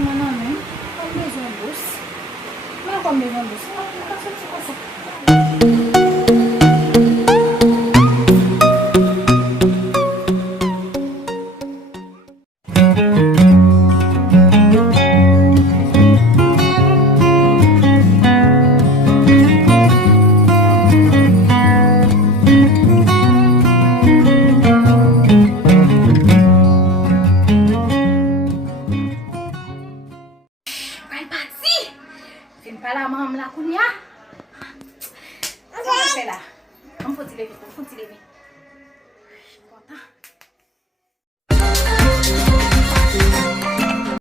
mana nih? Kamu zombus? Mana kamu zombus? Kasih. Pala mama mlakunya. Apa lah? Kamu putih lagi.